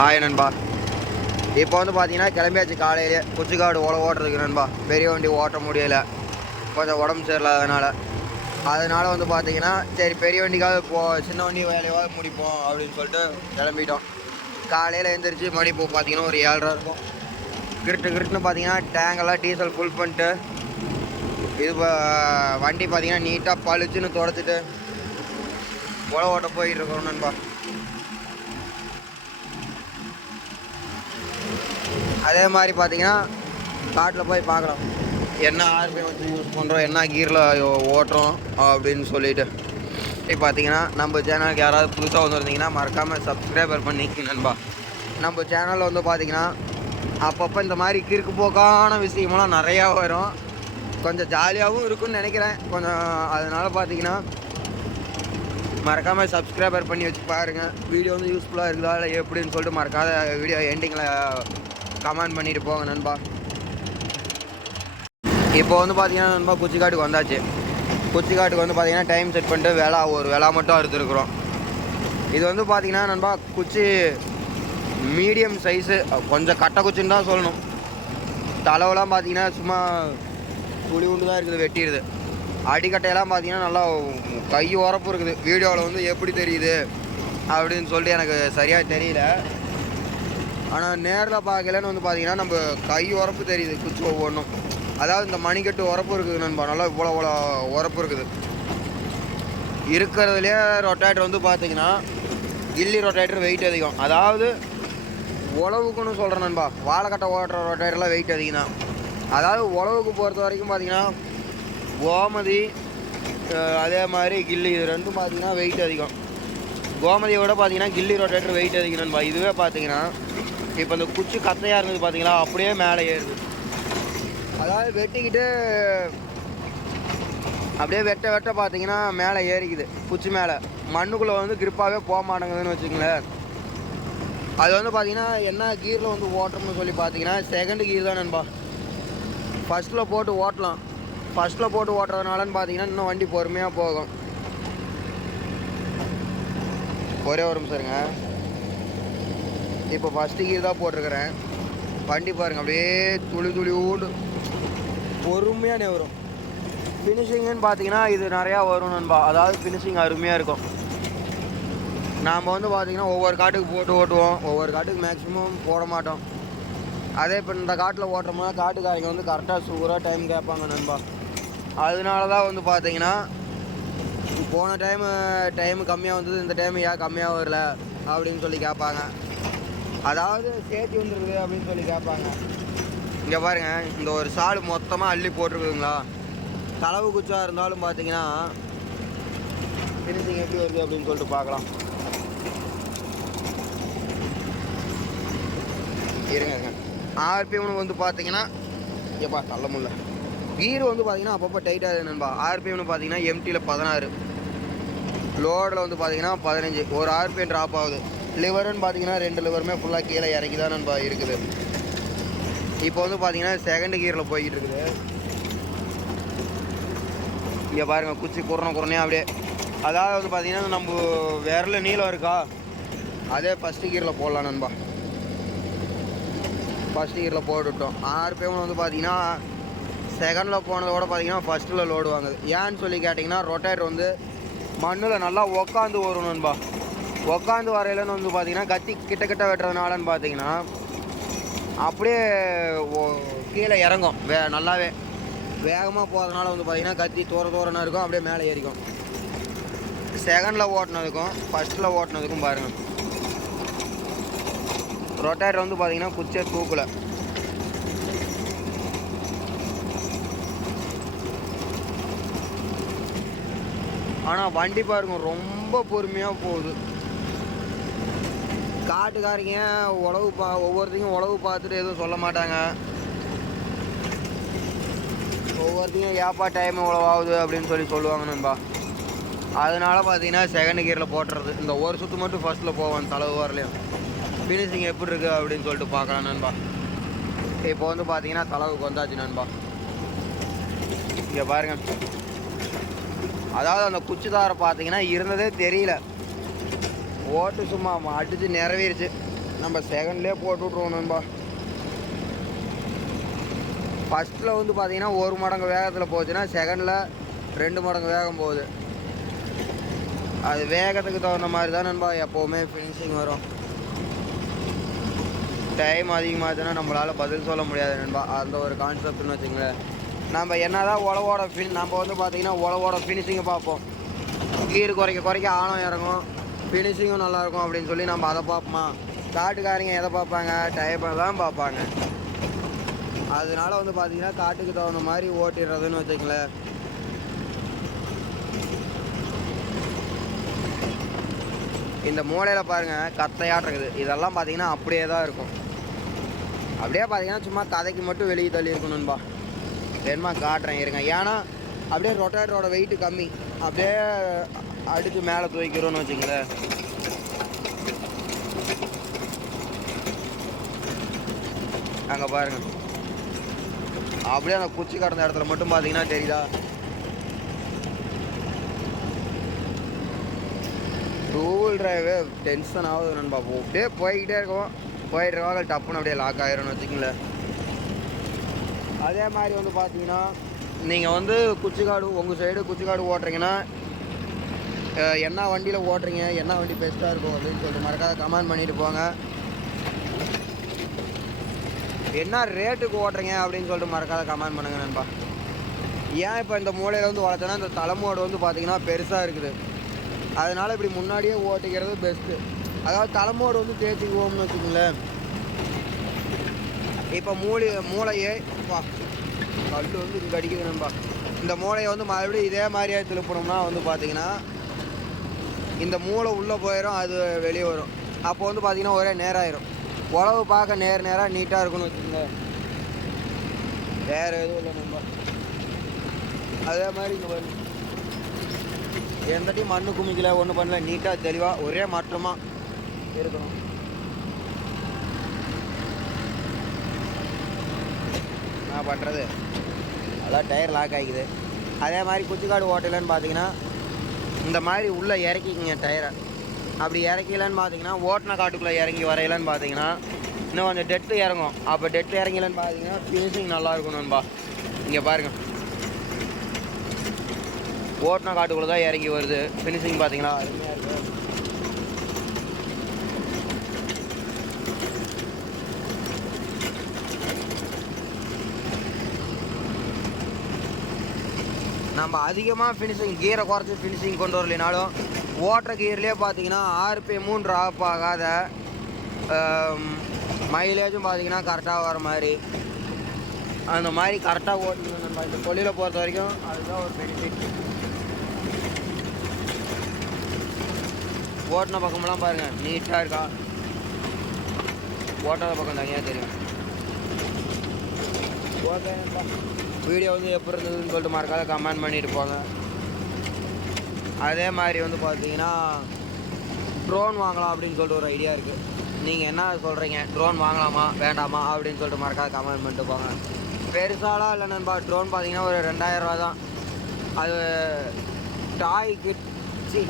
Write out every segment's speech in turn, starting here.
Hi நண்பா. இப்போ வந்து பார்த்தீங்கன்னா கிளம்பியாச்சு காலையிலே. குச்சிக்காடு ஓட ஓட்டுறதுக்கு நண்பா. பெரிய வண்டி ஓட்ட முடியலை. கொஞ்சம் உடம்பு சரியில்லாதனால அதனால் வந்து பார்த்தீங்கன்னா சரி பெரிய வண்டிக்காவது போ சின்ன வண்டி வேலையாவது முடிப்போம் அப்படின்னு சொல்லிட்டு கிளம்பிட்டோம். காலையில் எழுந்திரிச்சு மணி இப்போ பார்த்தீங்கன்னா ஒரு ஏழரை இருக்கும். கிருட்டு கிருட்டுன்னு பார்த்தீங்கன்னா டேங்கெல்லாம் டீசல் ஃபுல் பண்ணிட்டு இது வண்டி பார்த்தீங்கன்னா நீட்டாக பளிச்சுன்னு தொடச்சிட்டு உழ ஓட்ட போயிட்டு இருக்கோம் நண்பா. அதே மாதிரி பார்த்தீங்கன்னா காட்டில் போய் பார்க்கலாம். என்ன ஆர்பிஎம் வச்சு யூஸ் பண்ணுறோம் என்ன கீரில் ஓட்டுறோம் அப்படின்னு சொல்லிட்டு. இப்போ பார்த்தீங்கன்னா நம்ம சேனலுக்கு யாராவது புதுசாக வந்துருந்தீங்கன்னா மறக்காமல் சப்ஸ்கிரைபர் பண்ணி நண்பா. நம்ம சேனலில் வந்து பார்த்தீங்கன்னா அப்பப்போ இந்த மாதிரி கிறுக்கு போக்கான விஷயமெல்லாம் நிறையா வரும். கொஞ்சம் ஜாலியாகவும் இருக்கும்னு நினைக்கிறேன். கொஞ்சம் அதனால் பார்த்தீங்கன்னா மறக்காமல் சப்ஸ்கிரைபர் பண்ணி வச்சு பாருங்கள் வீடியோ வந்து யூஸ்ஃபுல்லாக இருக்குதா இல்லை எப்படின்னு சொல்லிட்டு மறக்காத வீடியோ எண்டிங்கில் கமெண்ட் பண்ணிட்டு போங்க நண்பா. இப்போ வந்து பார்த்தீங்கன்னா நண்பா குச்சிக்காட்டுக்கு வந்தாச்சு. குச்சிக்காட்டுக்கு வந்து பார்த்தீங்கன்னா டைம் செட் பண்ணிட்டு வேலை ஒரு வேலை மட்டும் அறுத்துருக்குறோம். இது வந்து பார்த்தீங்கன்னா நண்பா குச்சி மீடியம் சைஸு கொஞ்சம் கட்டை குச்சின்னு தான் சொல்லணும். தலைவெல்லாம் பார்த்தீங்கன்னா சும்மா துளி உண்டு தான் இருக்குது வெட்டிடுது. அடிக்கட்டையெல்லாம் பார்த்தீங்கன்னா நல்லா கை உரப்பு இருக்குது. வீடியோவில் வந்து எப்படி தெரியுது அப்படின்னு சொல்லிட்டு எனக்கு சரியாக தெரியல. ஆனால் நேரில் பார்க்கலன்னு வந்து பார்த்தீங்கன்னா நம்ம கை உரப்பு தெரியுது குச்சி ஒவ்வொன்றும் அதாவது இந்த மணிக்கட்டு உரப்பு இருக்குது நண்பா. நல்லா இவ்வளோ இவ்வளோ உரப்பு இருக்குது. இருக்கிறதுலே ரொட்டேட்டர் வந்து பார்த்தீங்கன்னா கில்லி ரொட்டேட்டர் வெயிட் அதிகம். அதாவது உழவுக்குன்னு சொல்கிறேன் நண்பா. வாழைக்கட்டை ஓட்டுற ரொட்டேட்டர்லாம் வெயிட் அதிகம் தான் அதாவது உழவுக்கு பொறுத்த வரைக்கும் பார்த்தீங்கன்னா கோமதி அதே மாதிரி கில்லி இது ரெண்டும் பார்த்தீங்கன்னா வெயிட் அதிகம். கோமதியை விட பார்த்தீங்கன்னா கில்லி ரொட்டேட்டர் வெயிட் அதிகம் நண்பா. இதுவே பார்த்தீங்கன்னா இப்போ இந்த குச்சி கத்தையாக இருந்தது பார்த்தீங்களா அப்படியே மேலே ஏறுது. அதாவது வெட்டிக்கிட்டு அப்படியே வெட்ட வெட்ட பார்த்தீங்கன்னா மேலே ஏறிக்குது குச்சி மேலே. மண்ணுக்குள்ளே வந்து கிரிப்பாகவே போக மாட்டேங்குதுன்னு வச்சுக்கங்களேன். அது வந்து பார்த்தீங்கன்னா என்ன கீரில் வந்து ஓட்டுறோம்னு சொல்லி பார்த்தீங்கன்னா செகண்ட் கீர் தான் நண்பா. ஃபஸ்ட்டில் போட்டு ஓட்டலாம். ஃபஸ்ட்டில் போட்டு ஓட்டுறதுனாலன்னு பார்த்தீங்கன்னா இன்னும் வண்டி பொறுமையாக போகும். ஒரே ஒரு நிமிஷம் இருங்க. இப்போ ஃபஸ்ட்டு கீர் தான் போட்டிருக்கிறேன். வண்டி பாருங்க அப்படியே துளி துளி ஊண்டு. பொறுமையாக நெவரும். ஃபினிஷிங்குன்னு பார்த்தீங்கன்னா இது நிறையா வரும் நண்பா. அதாவது ஃபினிஷிங் அருமையாக இருக்கும். நாம் வந்து பார்த்திங்கன்னா ஒவ்வொரு காட்டுக்கு போட்டு ஓட்டுவோம். ஒவ்வொரு காட்டுக்கு மேக்ஸிமம் போட மாட்டோம். அதே இப்போ இந்த காட்டில் ஓட்டுறோம்னா காட்டுக்காரங்க வந்து கரெக்டாக சூப்பராக டைம் கேட்பாங்க நண்பா. அதனால தான் வந்து பார்த்தீங்கன்னா போன டைமு டைம் கம்மியாக வந்தது இந்த டைம் ஏன் கம்மியாக வரல அப்படின்னு சொல்லி கேட்பாங்க. அதாவது சேர்த்தி வந்துருக்குது அப்படின்னு சொல்லி கேட்பாங்க. இங்கே பாருங்க இந்த ஒரு சால் மொத்தமாக அள்ளி போட்டிருக்குதுங்களா? தளவு குச்சா இருந்தாலும் பார்த்தீங்கன்னா ஃபினிஷிங் எப்படி வருது அப்படின்னு சொல்லிட்டு பார்க்கலாம். இருங்க இருங்க. ஆர்பிஎம்னு வந்து பார்த்தீங்கன்னா எப்பா தள்ள முடியல. கீர் வந்து பார்த்தீங்கன்னா அப்பப்போ டைட்டாக இருக்குது நண்பா. ஆர்பிஎம்னு பார்த்தீங்கன்னா எம்டியில் பதினாறு. லோடில் வந்து பார்த்தீங்கன்னா பதினஞ்சு. ஒரு ஆர்பிஎம் ட்ராப் ஆகுது. லிவருன்னு பார்த்தீங்கன்னா ரெண்டு லிவருமே ஃபுல்லாக கீழே இறக்கி தான் நண்பா இருக்குது. இப்போ வந்து பார்த்தீங்கன்னா செகண்ட் கியரில் போய்கிட்டு இருக்குது. இங்கே பாருங்க குச்சி குறணும் குறனையாக அப்படியே. அதாவது வந்து பார்த்தீங்கன்னா நம்ம விரல நீளம் இருக்கா? அதே ஃபஸ்ட்டு கியரில் போடலாம் நண்பா. ஃபஸ்ட்டு கியரில் போட்டுவிட்டோம் ஆர்பிஎம் வந்து பார்த்தீங்கன்னா செகண்டில் போனதை விட பார்த்தீங்கன்னா ஃபஸ்ட்டில் லோடு வாங்குது. ஏன்னு சொல்லி கேட்டிங்கன்னா ரொட்டேட்டர் வந்து மண்ணில் நல்லா உக்காந்து வரும் நண்பா. உக்காந்து வரையிலன்னு வந்து பார்த்தீங்கன்னா கத்தி கிட்ட கிட்ட வெட்டுறதுனாலன்னு பார்த்தீங்கன்னா அப்படியே கீழே இறங்கும். வே நல்லாவே வேகமாக போகிறதுனால வந்து பார்த்தீங்கன்னா கத்தி தூர தூரன்னா இருக்கும் அப்படியே மேலே ஏறிக்கும். செகண்டில் ஓட்டினதுக்கும் ஃபஸ்ட்டில் ஓட்டினதுக்கும் பாருங்கள் ரொட்டேட்டர் வந்து பார்த்தீங்கன்னா குச்சே தூக்கல. ஆனால் வண்டி பாருங்க ரொம்ப பொறுமையாக போகுது. காட்டுக்காரங்க உழவு பா ஒவ்வொருத்தையும் உழவு பார்த்துட்டு எதுவும் சொல்ல மாட்டாங்க. ஒவ்வொருத்தையும் ஏப்பா டைம் உழவாகுது அப்படின்னு சொல்லி சொல்லுவாங்க நண்பா. அதனால பார்த்தீங்கன்னா செகண்ட் கியரில் போட்டுறது. இந்த ஒரு சுற்று மட்டும் ஃபர்ஸ்ட்டில் போவேன் தளவு வரலையும் ஃபினிஷிங் எப்படி இருக்குது அப்படின்னு சொல்லிட்டு பார்க்கலாம் நண்பா. இப்போ வந்து பார்த்தீங்கன்னா தளவுக்கு வந்தாச்சு நண்பா. இங்கே பாருங்க. அதாவது அந்த குச்சிதாரை பார்த்தீங்கன்னா இருந்ததே தெரியல. ஓட்டு சும்மா அடித்து நிறவிருச்சு நம்ம செகண்ட்லேயே போட்டு விட்ருவோம் நண்பா. ஃபஸ்ட்டில் வந்து பார்த்தீங்கன்னா ஒரு மடங்கு வேகத்தில் போச்சுன்னா செகண்டில் ரெண்டு மடங்கு வேகம் போகுது. அது வேகத்துக்கு தகுந்த மாதிரி தான் நண்பா எப்போவுமே ஃபினிஷிங் வரும். டைம் அதிகமாச்சுன்னா நம்மளால் பதில் சொல்ல முடியாது நண்பா. அந்த ஒரு கான்செப்ட்னு வச்சுங்களேன். நம்ம என்னதான் உழவோட ஃபின் நம்ம வந்து பார்த்திங்கன்னா உழவோட ஃபினிஷிங்கை பார்ப்போம். கீர் குறைக்க குறைக்க ஆழம் இறங்கும். ஃபினிஷிங்கும் நல்லாயிருக்கும் அப்படின்னு சொல்லி நம்ம அதை பார்ப்போமா? காட்டுக்காரங்க எதை பார்ப்பாங்க? டைப்பை தான் பார்ப்பாங்க. அதனால வந்து பார்த்தீங்கன்னா காட்டுக்கு தகுந்த மாதிரி ஓட்டிடுறதுன்னு வச்சுங்களேன் இந்த மூளையில் பாருங்கள் கத்தையாட்டு இருக்குது. இதெல்லாம் பார்த்தீங்கன்னா அப்படியே தான் இருக்கும். அப்படியே பார்த்தீங்கன்னா சும்மா கதைக்கு மட்டும் வெளியே தள்ளி இருக்கணும்பா வேணுமா காட்டுறேன் இருங்க. ஏன்னா அப்படியே ரொட்டேட்டரோட வெயிட்டு கம்மி. அப்படியே அடித்து மேலே தூக்கிறோன்னு வச்சுங்களேன். அங்கே பாருங்க. அப்படியே அந்த குச்சி கடந்த இடத்துல மட்டும் பார்த்தீங்கன்னா தெரியுதா? டூ வீல் டிரைவு டென்ஷன் ஆகுது நண்பா. அப்படியே போய்கிட்டே இருக்கோம். போயிட்டு இருக்கோம் டப்புன்னு அப்படியே லாக் ஆகிரும்னு வச்சுங்களேன். அதே மாதிரி வந்து பார்த்தீங்கன்னா நீங்கள் வந்து குச்சிக்காடு உங்கள் சைடு குச்சிக்காடு ஓட்டுறீங்கன்னா என்ன வண்டியில் ஓட்டுறீங்க என்ன வண்டி பெஸ்ட்டாக இருக்கும் அப்படின்னு சொல்லிட்டு மறக்காத கமெண்ட் பண்ணிட்டு போங்க. என்ன ரேட்டுக்கு ஓட்டுறீங்க அப்படின்னு சொல்லிட்டு மறக்காத கமெண்ட் பண்ணுங்க நண்பா. ஏன் இப்போ இந்த மூலையில் வந்து வளர்த்தோன்னா இந்த தலைமோடு வந்து பார்த்தீங்கன்னா பெருசாக இருக்குது. அதனால் இப்படி முன்னாடியே ஓட்டிக்கிறது பெஸ்ட்டு அதாவது தலைமோடு வந்து தேய்ச்சிக்குவோம்னு வச்சுக்கோங்களேன். இப்போ மூளை மூளையே கல் வந்து இங்கே அடிக்குது நண்பா. இந்த மூளையை வந்து மறுபடியும் இதே மாதிரியே திருப்பணும்னா வந்து பார்த்தீங்கன்னா இந்த மூளை உள்ளே போயிடும் அது வெளியே வரும். அப்போ வந்து பார்த்தீங்கன்னா ஒரே நேராயிரும். உழவு பார்க்க நேர் நேராக நீட்டாக இருக்குன்னு வச்சுக்கோங்க வேறு எதுவும் இல்லை நண்பா. அதே மாதிரி இங்கே வரும் எந்த மண்ணு குமிக்கல ஒன்றும் பண்ணல. நீட்டாக தெளிவாக ஒரே மாற்றமாக இருக்கணும். நான் பண்ணுறது அதான் டயர் லாக் ஆகிக்குது. அதே மாதிரி குச்சிக்காடு ஓட்டலன்னு பார்த்தீங்கன்னா இந்த மாதிரி உள்ளே இறக்கிக்கிங்க டயரை. அப்படி இறக்கலன்னு பார்த்தீங்கன்னா ஓட்டின காட்டுக்குள்ளே இறங்கி வரையிலன்னு பார்த்தீங்கன்னா இன்னும் கொஞ்சம் டெட்டு இறங்கும். அப்போ டெட்டு இறங்கலன்னு பார்த்தீங்கன்னா ஃபினிஷிங் நல்லா இருக்கும் நண்பா. இங்கே பாருங்கள் ஓட்டின காட்டுக்குள்ளே தான் இறங்கி வருது. ஃபினிஷிங் பார்த்தீங்களா அருமையாக இருக்கு நம்ம அதிகமாக ஃபினிஷிங் கீரை குறைச்சி ஃபினிஷிங் கொண்டு வரலைனாலும் ஓட்டுற கீர்லேயே பார்த்தீங்கன்னா ஆர்பிஎம்மும் ட்ராப் ஆகாத மைலேஜும் பார்த்தீங்கன்னா கரெக்டாக வர மாதிரி. அந்த மாதிரி கரெக்டாக ஓட்டணும் நம்ம இந்த தொழிலை பொறுத்த வரைக்கும் அதுதான் ஒரு பெனிஃபிட் ஓட்டின பக்கமெல்லாம் பாருங்கள் நீட்டாக இருக்கா? ஓட்டாத பக்கம் தனியாக தெரியும். ஓகே வீடியோ வந்து எப்படி இருந்ததுன்னு சொல்லிட்டு மறக்காத கமெண்ட் பண்ணிட்டு போங்க. அதே மாதிரி வந்து பார்த்தீங்கன்னா ட்ரோன் வாங்கலாம் அப்படின்னு சொல்லிட்டு ஒரு ஐடியா இருக்குது நீங்கள் என்ன சொல்கிறீங்க ட்ரோன் வாங்கலாமா? வேண்டாமா? அப்படின்னு சொல்லிட்டு மறக்காத கமெண்ட் பண்ணிட்டு போங்க. பெருசாலாம் இல்லை நண்பா ட்ரோன் பார்த்தீங்கன்னா ஒரு ரெண்டாயிரரூவா தான். அது டாய் கிட் சி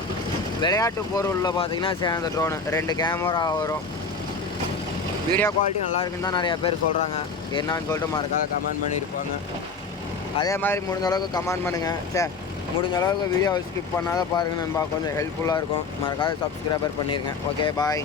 விளையாட்டு பொருளில் பார்த்தீங்கன்னா சேர்ந்த ட்ரோனு ரெண்டு கேமரா வரும். வீடியோ குவாலிட்டி நல்லா இருக்குன்னு தான் நிறையா பேர் சொல்கிறாங்க என்னன்னு சொல்லிட்டு மறக்காத கமெண்ட் பண்ணியிருப்பாங்க அதே மாதிரி முடிஞ்ச அளவுக்கு கமெண்ட் பண்ணுங்கள் சே முடிஞ்ச அளவுக்கு வீடியோ ஸ்கிப் பண்ணாத பாருங்க நண்பா. கொஞ்சம் ஹெல்ப்ஃபுல்லாக இருக்கும். மறக்காத சப்ஸ்கிரைபர் பண்ணிடுங்க ஓகே பாய்